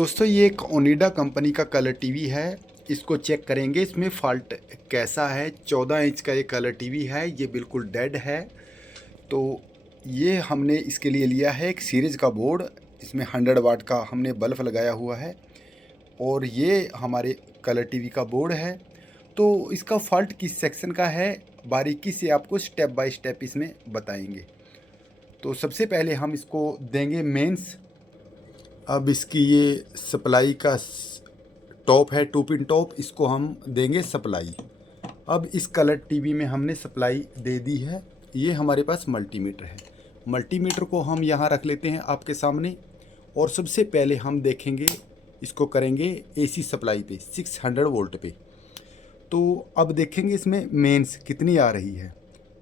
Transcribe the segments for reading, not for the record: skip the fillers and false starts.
दोस्तों ये एक ओनिडा कंपनी का कलर टीवी है। इसको चेक करेंगे इसमें फॉल्ट कैसा है। 14 इंच का ये कलर टीवी है, ये बिल्कुल डेड है। तो ये हमने इसके लिए लिया है एक सीरीज का बोर्ड। इसमें 100 वाट का हमने बल्ब लगाया हुआ है और ये हमारे कलर टीवी का बोर्ड है। तो इसका फॉल्ट किस सेक्शन का है बारीकी से आपको स्टेप बाय स्टेप इसमें बताएंगे। तो सबसे पहले हम इसको देंगे मेंस। अब इसकी ये सप्लाई का टॉप है, 2 पिन टॉप, इसको हम देंगे सप्लाई। अब इस कलर टीवी में हमने सप्लाई दे दी है। ये हमारे पास मल्टीमीटर है। मल्टीमीटर को हम यहाँ रख लेते हैं आपके सामने और सबसे पहले हम देखेंगे, इसको करेंगे एसी सप्लाई पे 600 वोल्ट पे। तो अब देखेंगे इसमें मेंस कितनी आ रही है।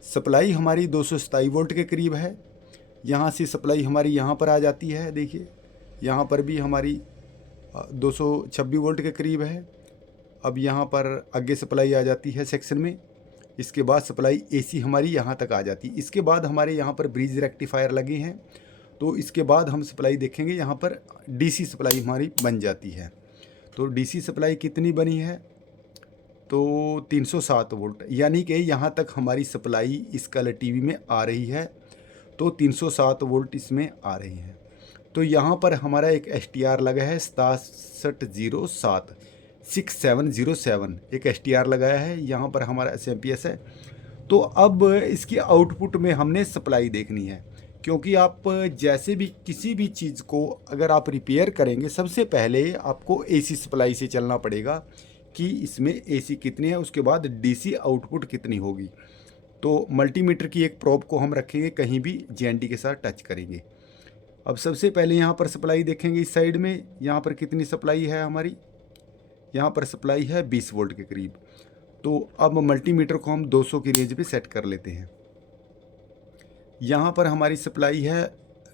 सप्लाई हमारी 227 वोल्ट के करीब है। यहाँ से सप्लाई हमारी यहाँ पर आ जाती है, देखिए यहाँ पर भी हमारी 226 वोल्ट के करीब है। अब यहाँ पर आगे सप्लाई आ जाती है सेक्शन में। इसके बाद सप्लाई एसी हमारी यहाँ तक आ जाती है। इसके बाद हमारे यहाँ पर ब्रिज रेक्टिफायर लगे हैं। तो इसके बाद हम सप्लाई देखेंगे, यहाँ पर डीसी सप्लाई हमारी बन जाती है। तो डीसी सप्लाई कितनी बनी है, तो 307 वोल्ट, यानी कि यहाँ तक हमारी सप्लाई इस कलर टीवी में आ रही है। तो 307 वोल्ट इसमें आ रही है। तो यहाँ पर हमारा एक STR लगा है 6707 6707, एक STR लगाया है। यहाँ पर हमारा SMP है। तो अब इसकी आउटपुट में हमने सप्लाई देखनी है, क्योंकि आप जैसे भी किसी भी चीज़ को अगर आप रिपेयर करेंगे, सबसे पहले आपको AC सप्लाई से चलना पड़ेगा कि इसमें AC कितनी है, उसके बाद DC आउटपुट कितनी होगी। तो मल्टीमीटर की एक प्रोब को हम रखेंगे, कहीं भी JND के साथ टच करेंगे। अब सबसे पहले यहाँ पर सप्लाई देखेंगे इस साइड में, यहाँ पर कितनी सप्लाई है हमारी, यहाँ पर सप्लाई है 20 वोल्ट के करीब। तो अब मल्टीमीटर को हम 200 की रेंज पे सेट कर लेते हैं। यहाँ पर हमारी सप्लाई है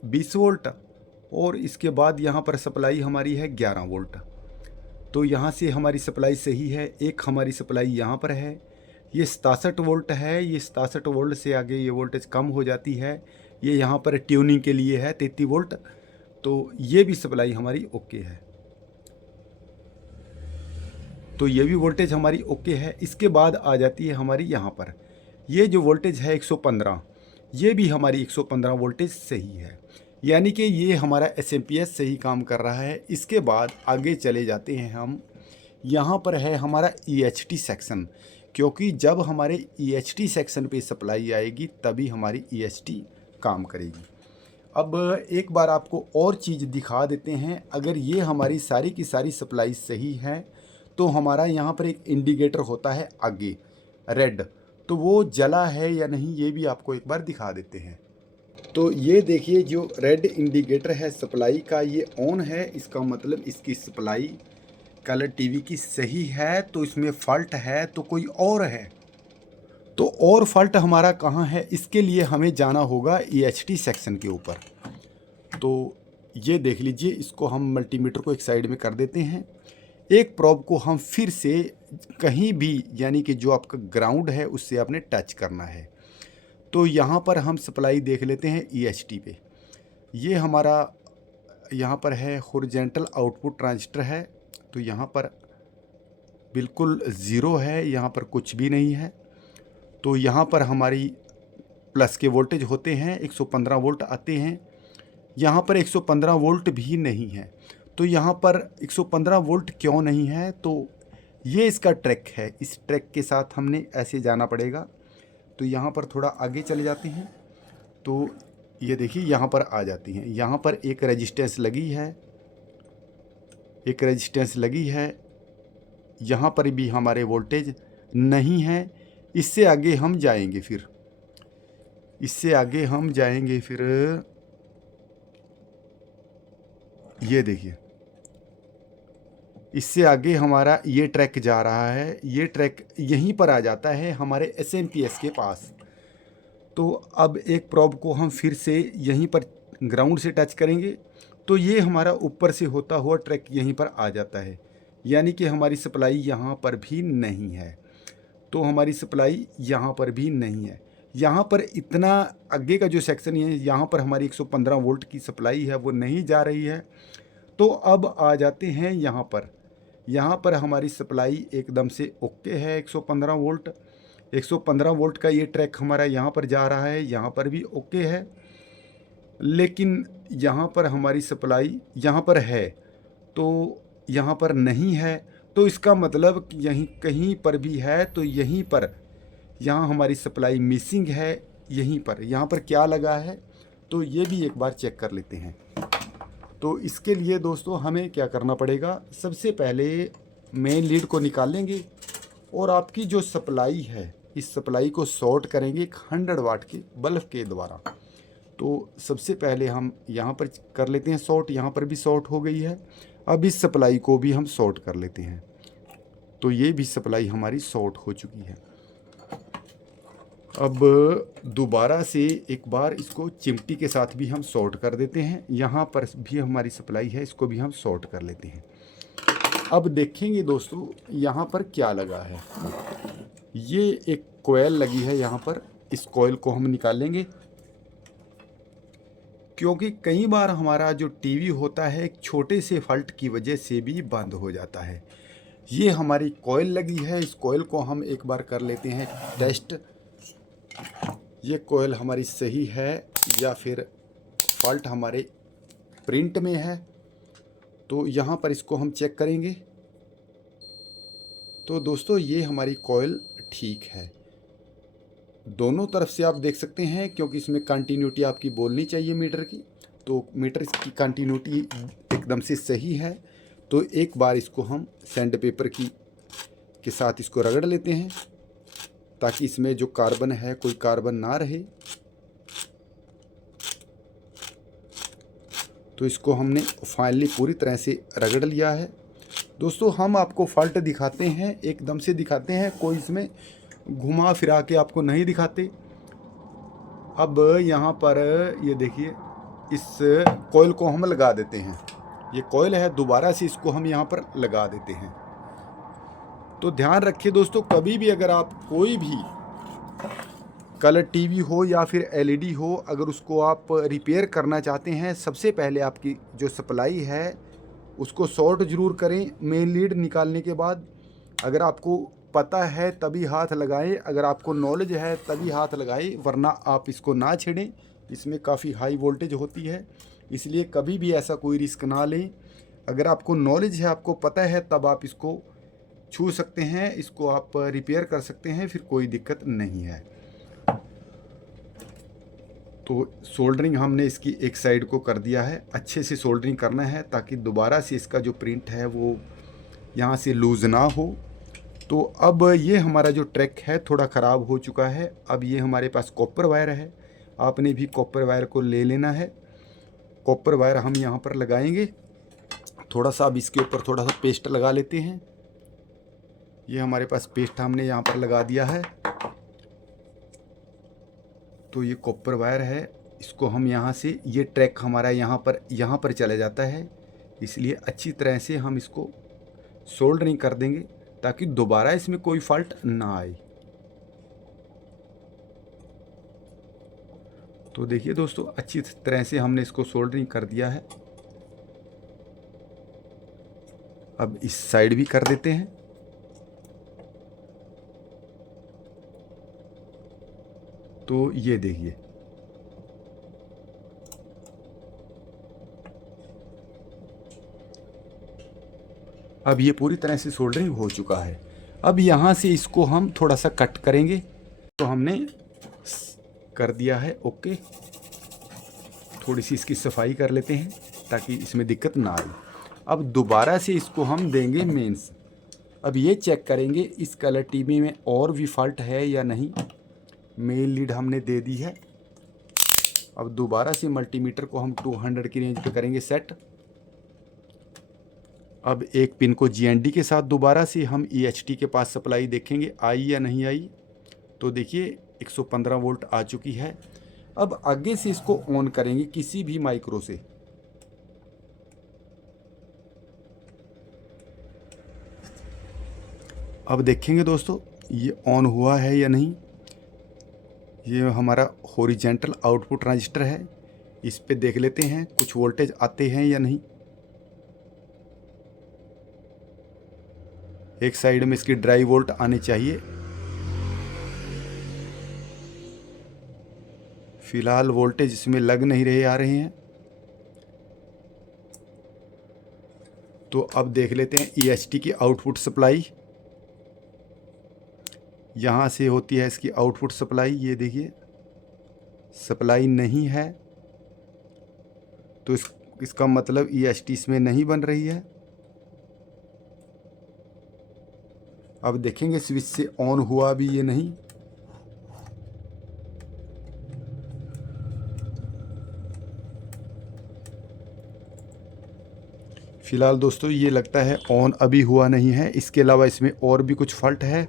20 वोल्ट और इसके बाद यहाँ पर सप्लाई हमारी है 11 वोल्ट। तो यहाँ से हमारी सप्लाई सही है। एक हमारी सप्लाई यहाँ पर है, ये 67 वोल्ट है। ये 67 वोल्ट से आगे ये वोल्टेज कम हो जाती है। ये यहाँ पर ट्यूनिंग के लिए है 33 वोल्ट। तो ये भी सप्लाई हमारी ओके है। तो ये भी वोल्टेज हमारी ओके है। इसके बाद आ जाती है हमारी यहाँ पर ये जो वोल्टेज है 115, ये भी हमारी 115 वोल्टेज सही है, यानी कि ये हमारा SMP सही काम कर रहा है। इसके बाद आगे चले जाते हैं हम, यहाँ पर है हमारा EHT सेक्शन, क्योंकि जब हमारे EHT सेक्शन पे सप्लाई आएगी तभी हमारी EHT काम करेगी। अब एक बार आपको और चीज़ दिखा देते हैं। अगर ये हमारी सारी की सारी सप्लाई सही है तो हमारा यहाँ पर एक इंडिकेटर होता है आगे रेड, तो वो जला है या नहीं ये भी आपको एक बार दिखा देते हैं। तो ये देखिए जो रेड इंडिकेटर है सप्लाई का, ये ऑन है। इसका मतलब इसकी सप्लाई कलर टीवी की सही है। तो इसमें फॉल्ट है तो कोई और है। तो और फॉल्ट हमारा कहाँ है, इसके लिए हमें जाना होगा EHT सेक्शन के ऊपर। तो ये देख लीजिए, इसको हम मल्टीमीटर को एक साइड में कर देते हैं। एक प्रोब को हम फिर से कहीं भी, यानी कि जो आपका ग्राउंड है उससे आपने टच करना है। तो यहाँ पर हम सप्लाई देख लेते हैं EHT पे। ये हमारा यहाँ पर है हॉरिजॉन्टल आउटपुट ट्रांजिस्टर है। तो यहाँ पर बिल्कुल ज़ीरो है, यहाँ पर कुछ भी नहीं है। तो यहाँ पर हमारी प्लस के वोल्टेज होते हैं, 115 वोल्ट आते हैं। यहाँ पर 115 वोल्ट भी नहीं है। तो यहाँ पर 115 वोल्ट क्यों नहीं है, तो ये इसका ट्रैक है। इस ट्रैक के साथ हमने ऐसे जाना पड़ेगा। तो यहाँ पर थोड़ा आगे चले जाते हैं। तो ये देखिए यहाँ पर आ जाती हैं। यहाँ पर एक रेजिस्टेंस लगी है, एक रेजिस्टेंस लगी है। यहाँ पर भी हमारे वोल्टेज नहीं है। इससे आगे हम जाएंगे, फिर इससे आगे हम जाएंगे, फिर ये देखिए इससे आगे हमारा ये ट्रैक जा रहा है। ये ट्रैक यहीं पर आ जाता है हमारे SMP के पास। तो अब एक प्रोब को हम फिर से यहीं पर ग्राउंड से टच करेंगे तो ये हमारा ऊपर से होता हुआ ट्रैक यहीं पर आ जाता है, यानी कि हमारी सप्लाई यहाँ पर भी नहीं है। तो हमारी सप्लाई यहाँ पर भी नहीं है। यहाँ पर इतना आगे का जो सेक्शन है, यहाँ पर हमारी 115 वोल्ट की सप्लाई है वो नहीं जा रही है। तो अब आ जाते हैं यहाँ पर हमारी सप्लाई एकदम से ओके है। 115 वोल्ट, 115 वोल्ट का ये ट्रैक हमारा यहाँ पर जा रहा है, यहाँ पर भी ओके है। लेकिन यहाँ पर हमारी सप्लाई यहाँ पर है तो यहाँ पर नहीं है, तो इसका मतलब यहीं कहीं पर भी है तो यहीं पर, यहाँ हमारी सप्लाई मिसिंग है। यहीं पर, यहाँ पर क्या लगा है तो ये भी एक बार चेक कर लेते हैं। तो इसके लिए दोस्तों हमें क्या करना पड़ेगा, सबसे पहले मेन लीड को निकाल लेंगे और आपकी जो सप्लाई है इस सप्लाई को शॉर्ट करेंगे 100 वाट के बल्ब के द्वारा। तो सबसे पहले हम यहाँ पर कर लेते हैं शॉर्ट, यहाँ पर भी शॉर्ट हो गई है। अब इस सप्लाई को भी हम शॉर्ट कर लेते हैं, तो ये भी सप्लाई हमारी शॉर्ट हो चुकी है। अब दोबारा से एक बार इसको चिमटी के साथ भी हम शॉर्ट कर देते हैं। यहाँ पर भी हमारी सप्लाई है, इसको भी हम शॉर्ट कर लेते हैं। अब देखेंगे दोस्तों यहाँ पर क्या लगा है। ये एक कोयल लगी है यहाँ पर, इस कोयल को हम निकालेंगे क्योंकि कई बार हमारा जो टीवी होता है एक छोटे से फॉल्ट की वजह से भी बंद हो जाता है। ये हमारी कोयल लगी है, इस कोयल को हम एक बार कर लेते हैं टेस्ट। ये कोयल हमारी सही है या फिर फॉल्ट हमारे प्रिंट में है, तो यहाँ पर इसको हम चेक करेंगे। तो दोस्तों ये हमारी कोयल ठीक है, दोनों तरफ से आप देख सकते हैं, क्योंकि इसमें कंटिन्यूटी आपकी बोलनी चाहिए मीटर की, तो मीटर इसकी कंटिन्यूटी एकदम से सही है। तो एक बार इसको हम सैंड पेपर के साथ इसको रगड़ लेते हैं ताकि इसमें जो कार्बन है कोई कार्बन ना रहे। तो इसको हमने फाइनली पूरी तरह से रगड़ लिया है। दोस्तों हम आपको फॉल्ट दिखाते हैं, एकदम से दिखाते हैं, कोई इसमें घुमा फिरा के आपको नहीं दिखाते। अब यहाँ पर ये देखिए, इस कॉइल को हम लगा देते हैं। ये कॉइल है, दोबारा से इसको हम यहाँ पर लगा देते हैं। तो ध्यान रखिए दोस्तों, कभी भी अगर आप कोई भी कलर टीवी हो या फिर एलईडी हो, अगर उसको आप रिपेयर करना चाहते हैं, सबसे पहले आपकी जो सप्लाई है उसको शॉर्ट ज़रूर करें मेन लीड निकालने के बाद। अगर आपको पता है तभी हाथ लगाएं, अगर आपको नॉलेज है तभी हाथ लगाएं, वरना आप इसको ना छेड़ें। इसमें काफ़ी हाई वोल्टेज होती है, इसलिए कभी भी ऐसा कोई रिस्क ना लें। अगर आपको नॉलेज है, आपको पता है, तब आप इसको छू सकते हैं, इसको आप रिपेयर कर सकते हैं, फिर कोई दिक्कत नहीं है। तो सोल्डरिंग हमने इसकी एक साइड को कर दिया है, अच्छे से सोल्डरिंग करना है ताकि दोबारा से इसका जो प्रिंट है वो यहाँ से लूज़ ना हो। तो अब ये हमारा जो ट्रैक है थोड़ा ख़राब हो चुका है। अब ये हमारे पास कॉपर वायर है, आपने भी कॉपर वायर को ले लेना है। कॉपर वायर हम यहाँ पर लगाएंगे थोड़ा सा। अब इसके ऊपर थोड़ा सा पेस्ट लगा लेते हैं। ये हमारे पास पेस्ट हमने यहाँ पर लगा दिया है। तो ये कॉपर वायर है, इसको हम यहाँ से, ये ट्रैक हमारा यहाँ पर चला जाता है, इसलिए अच्छी तरह से हम इसको सोल्डरिंग कर देंगे ताकि दोबारा इसमें कोई फॉल्ट ना आए। तो देखिए दोस्तों, अच्छी तरह से हमने इसको सोल्डरिंग कर दिया है। अब इस साइड भी कर देते हैं। तो ये देखिए, अब ये पूरी तरह से सोल्डरिंग हो चुका है। अब यहाँ से इसको हम थोड़ा सा कट करेंगे। तो हमने कर दिया है ओके। थोड़ी सी इसकी सफाई कर लेते हैं ताकि इसमें दिक्कत ना आए। अब दोबारा से इसको हम देंगे मेंस। अब ये चेक करेंगे इस कलर टीवी में और भी फॉल्ट है या नहीं। मेन लीड हमने दे दी है। अब दोबारा से मल्टीमीटर को हम 200 की रेंज पे करेंगे सेट। अब एक पिन को GND के साथ दोबारा से हम EHT के पास सप्लाई देखेंगे आई या नहीं आई। तो देखिए 115 वोल्ट आ चुकी है। अब आगे से इसको ऑन करेंगे किसी भी माइक्रो से। अब देखेंगे दोस्तों ये ऑन हुआ है या नहीं। ये हमारा हॉरिजेंटल आउटपुट ट्रांजिस्टर है, इस पे देख लेते हैं कुछ वोल्टेज आते हैं या नहीं। एक साइड में इसकी ड्राई वोल्ट आने चाहिए। फिलहाल वोल्टेज इसमें लग नहीं रहे आ रहे हैं। तो अब देख लेते हैं EST की आउटपुट सप्लाई। यहाँ से होती है इसकी आउटपुट सप्लाई। ये देखिए सप्लाई नहीं है, तो इसका मतलब EST इसमें नहीं बन रही है। अब देखेंगे स्विच से ऑन हुआ भी ये नहीं। फिलहाल दोस्तों ये लगता है ऑन अभी हुआ नहीं है। इसके अलावा इसमें और भी कुछ फॉल्ट है।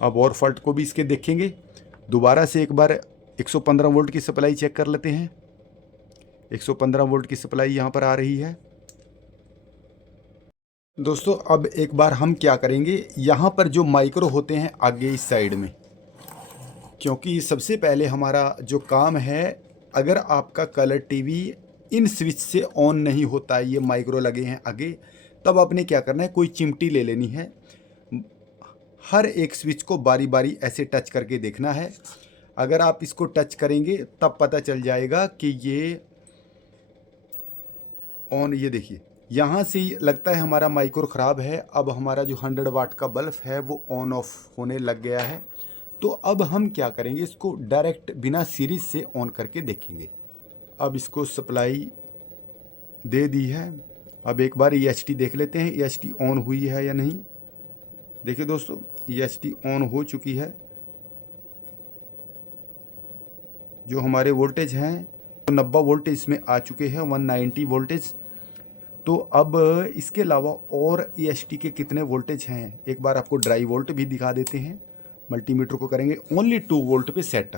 अब और फॉल्ट को भी इसके देखेंगे। दोबारा से एक बार 115 वोल्ट की सप्लाई चेक कर लेते हैं। 115 वोल्ट की सप्लाई यहाँ पर आ रही है। दोस्तों अब एक बार हम क्या करेंगे, यहाँ पर जो माइक्रो होते हैं आगे इस साइड में, क्योंकि सबसे पहले हमारा जो काम है, अगर आपका कलर टीवी इन स्विच से ऑन नहीं होता है, ये माइक्रो लगे हैं आगे, तब आपने क्या करना है, कोई चिमटी ले लेनी है। हर एक स्विच को बारी बारी ऐसे टच करके देखना है। अगर आप इसको टच करेंगे तब पता चल जाएगा कि ये ऑन। ये देखिए यहाँ से लगता है हमारा माइक्रो ख़राब है। अब हमारा जो 100 वाट का बल्ब है वो ऑन ऑफ होने लग गया है। तो अब हम क्या करेंगे, इसको डायरेक्ट बिना सीरीज से ऑन करके देखेंगे। अब इसको सप्लाई दे दी है। अब एक बार EST देख लेते हैं, EST ऑन हुई है या नहीं। देखिए दोस्तों EST ऑन हो चुकी है। जो हमारे वोल्टेज हैं 90 वोल्ट इसमें आ चुके हैं, 190 वोल्टेज। तो अब इसके अलावा और EST के कितने वोल्टेज हैं, एक बार आपको ड्राई वोल्ट भी दिखा देते हैं। मल्टीमीटर को करेंगे ओनली 2 वोल्ट पे सेट।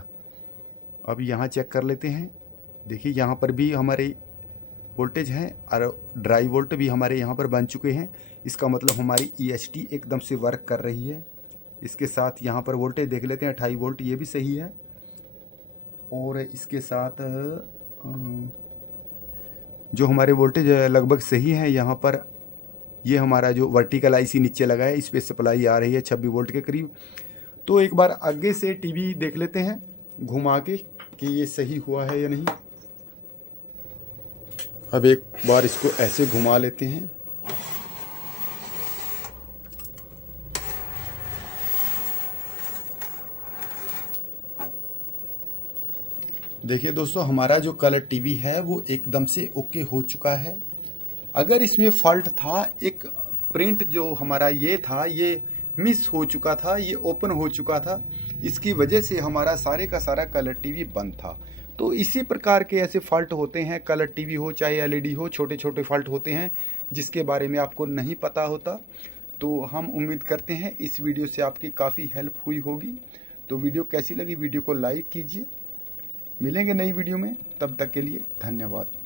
अब यहाँ चेक कर लेते हैं। देखिए यहाँ पर भी हमारे वोल्टेज हैं और ड्राई वोल्ट भी हमारे यहाँ पर बन चुके हैं। इसका मतलब हमारी EST एकदम से वर्क कर रही है। इसके साथ यहाँ पर वोल्टेज देख लेते हैं 28 वोल्ट, ये भी सही है। और इसके साथ जो हमारे वोल्टेज लगभग सही है। यहाँ पर ये हमारा जो वर्टिकल IC नीचे लगा है, इस पर सप्लाई आ रही है 26 वोल्ट के करीब। तो एक बार आगे से टीवी देख लेते हैं घुमा के कि ये सही हुआ है या नहीं। अब एक बार इसको ऐसे घुमा लेते हैं। देखिए दोस्तों हमारा जो कलर टीवी है वो एकदम से ओके हो चुका है। अगर इसमें फॉल्ट था, एक प्रिंट जो हमारा ये था ये मिस हो चुका था, ये ओपन हो चुका था, इसकी वजह से हमारा सारे का सारा कलर टीवी बंद था। तो इसी प्रकार के ऐसे फॉल्ट होते हैं, कलर टीवी हो चाहे LED हो, छोटे छोटे फॉल्ट होते हैं जिसके बारे में आपको नहीं पता होता। तो हम उम्मीद करते हैं इस वीडियो से आपकी काफ़ी हेल्प हुई होगी। तो वीडियो कैसी लगी, वीडियो को लाइक कीजिए। मिलेंगे नई वीडियो में, तब तक के लिए धन्यवाद।